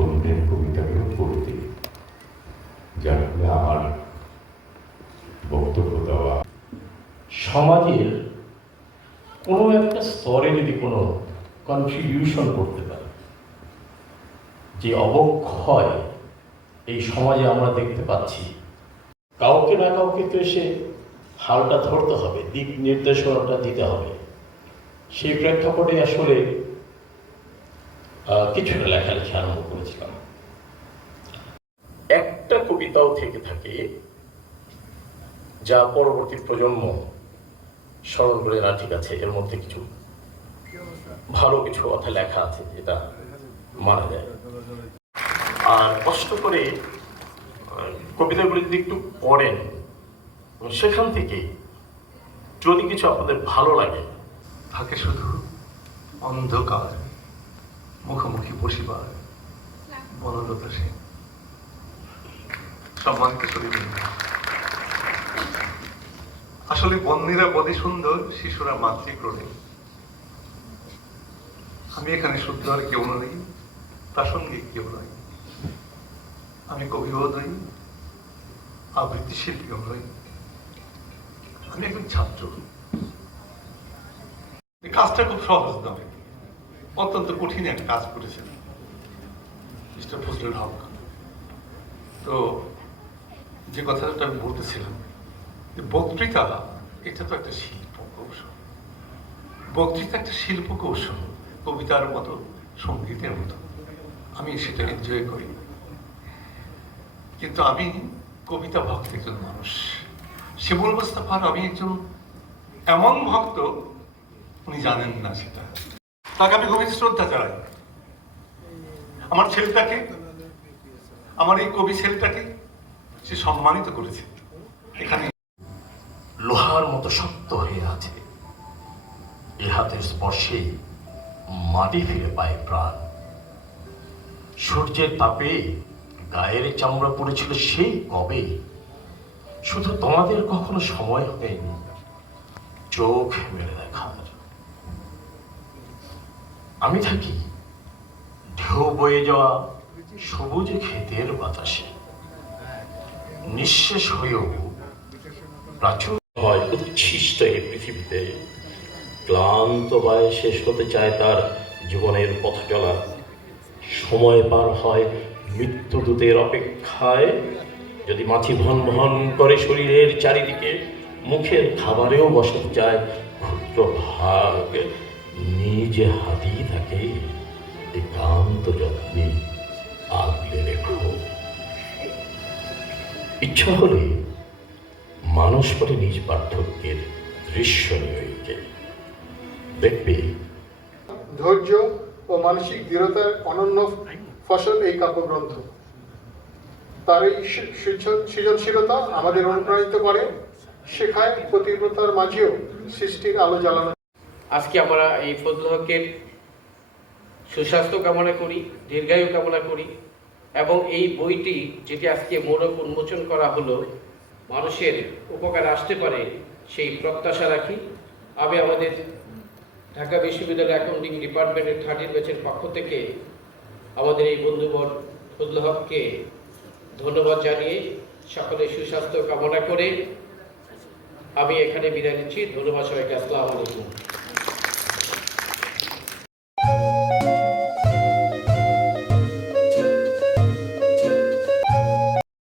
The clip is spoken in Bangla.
অন্যের কবিতাগুলো পড়তে, যার ফলে আমার বক্তব্য দেওয়া সমাজের কোনো একটা স্তরে যদি কোনো কন্ট্রিবিউশন করতে পারে, যে অবক্ষয় এই সমাজে আমরা দেখতে পাচ্ছি, কাউকে না কাউকে তো এসে হালটা ধরতে হবে, দিক নির্দেশনাটা দিতে হবে। সেই প্রেক্ষাপটে আসলে কিছুটা লেখালেখি আরম্ভ করেছিলাম। একটা কবিতাও থেকে থাকে যা পরবর্তী প্রজন্ম স্মরণ করে, না ঠিক আছে এর মধ্যে কিছু ভালো কিছু কথা লেখা আছে যেটা মানা যায়। আর কষ্ট করে কবিতাগুলি যদি একটু পড়েন, সেখান থেকে যদি কিছু আপনাদের ভালো লাগে, থাকে শুধু অন্ধকার মুখোমুখি বসিবার বনলতা সেন। সম্মানিত শরীর, আসলে বন্দিরা বধে সুন্দর, শিশুরা মাতৃক্রোড়ে। আমি এখানে শুদ্ধ আর কেউ নই, প্রাসঙ্গিক কেউ নই। আমি কবিও নই, আবৃত্তি শিল্পীও নই। আমি একজন ছাত্র। এই কাজটা খুব সহজ নয়, অত্যন্ত কঠিন একটা কাজ করেছেন মিস্টার ফজলুল হক। তো যে কথাটা আমি বলতেছিলাম, যে বক্তৃতা এটা তো একটা শিল্প কৌশল। বক্তৃতা একটা শিল্প কৌশল, কবিতার মতো, সঙ্গীতের মতো। আমি সেটা এনজয় করি, কিন্তু আমি কবিতা ভক্ত একজন মানুষ। শিমুল মুস্তাফার আমি একজন এমন ভক্ত, উনি জানেন না সেটা। তাকে আমি গভীর শ্রদ্ধা জানাই। আমার ছেলেটাকে, আমার এই কবি ছেলেটাকে সে সম্মানিত করেছে। এখানে লোহার মতো শক্ত হয়ে আছে, এ হাতের স্পর্শে মাটি ফিরে পায় প্রাণ। সূর্যের তাপে গায়ের চামড়া পড়েছিল সেই কবে, শুধু তোমাদের কখনো সময় হয়নি চোখ মেলে দেখার। আমি থাকি ঢেউ বয়ে যাওয়া সবুজ ক্ষেতের বাতাসে, নিঃশেষ হয়েও প্রাচুর হয় উচ্ছিষ্ট এই পৃথিবীতে। ক্লান্ত বায়ে শেষ হতে চায় তার জীবনের পথ চলা। সময় পার হয় মৃত্যুদূতের অপেক্ষায়। যদি মাছি ভন ভন করে শরীরের চারিদিকে, মুখের খাবারেও বসাতে চায় ক্ষুদ্র ভাগ, নিজে হাতেই থাকে একান্ত যত্নে আগলে রেখো। ইচ্ছা হলে মানুষ পরে নিজ পার্থক্যের দৃশ্য নিয়ে দেখবে। ধৈর্য ও মানসিক দৃঢ়তার অনন্য ফসল এই কাব্যগ্রন্থ। তার এই সৃজনশীলতা আমাদের অনুপ্রাণিত করে, শেখায় প্রতিকূলতার মাঝেও সৃষ্টির আলো জ্বালানো। আজকে আমরা এই ফজলুল হকের সুস্বাস্থ্য কামনা করি, দীর্ঘায়ু কামনা করি, এবং এই বইটি যেটি আজকে মোড়ক উন্মোচন করা হলো মানুষের উপকার আসতে পারে সেই প্রত্যাশা রাখি। আমি আমাদের ঢাকা বিশ্ববিদ্যালয় অ্যাকাউন্টিং ডিপার্টমেন্টের 13 ব্যাচের পক্ষ থেকে আমাদের এই বন্ধুবর ফজলুল হককে ধন্যবাদ জানিয়ে সকলের সুস্বাস্থ্য কামনা করে আমি এখানে বিদায় নিচ্ছি। ধন্যবাদ সবাইকে। আসসালামু আলাইকুম।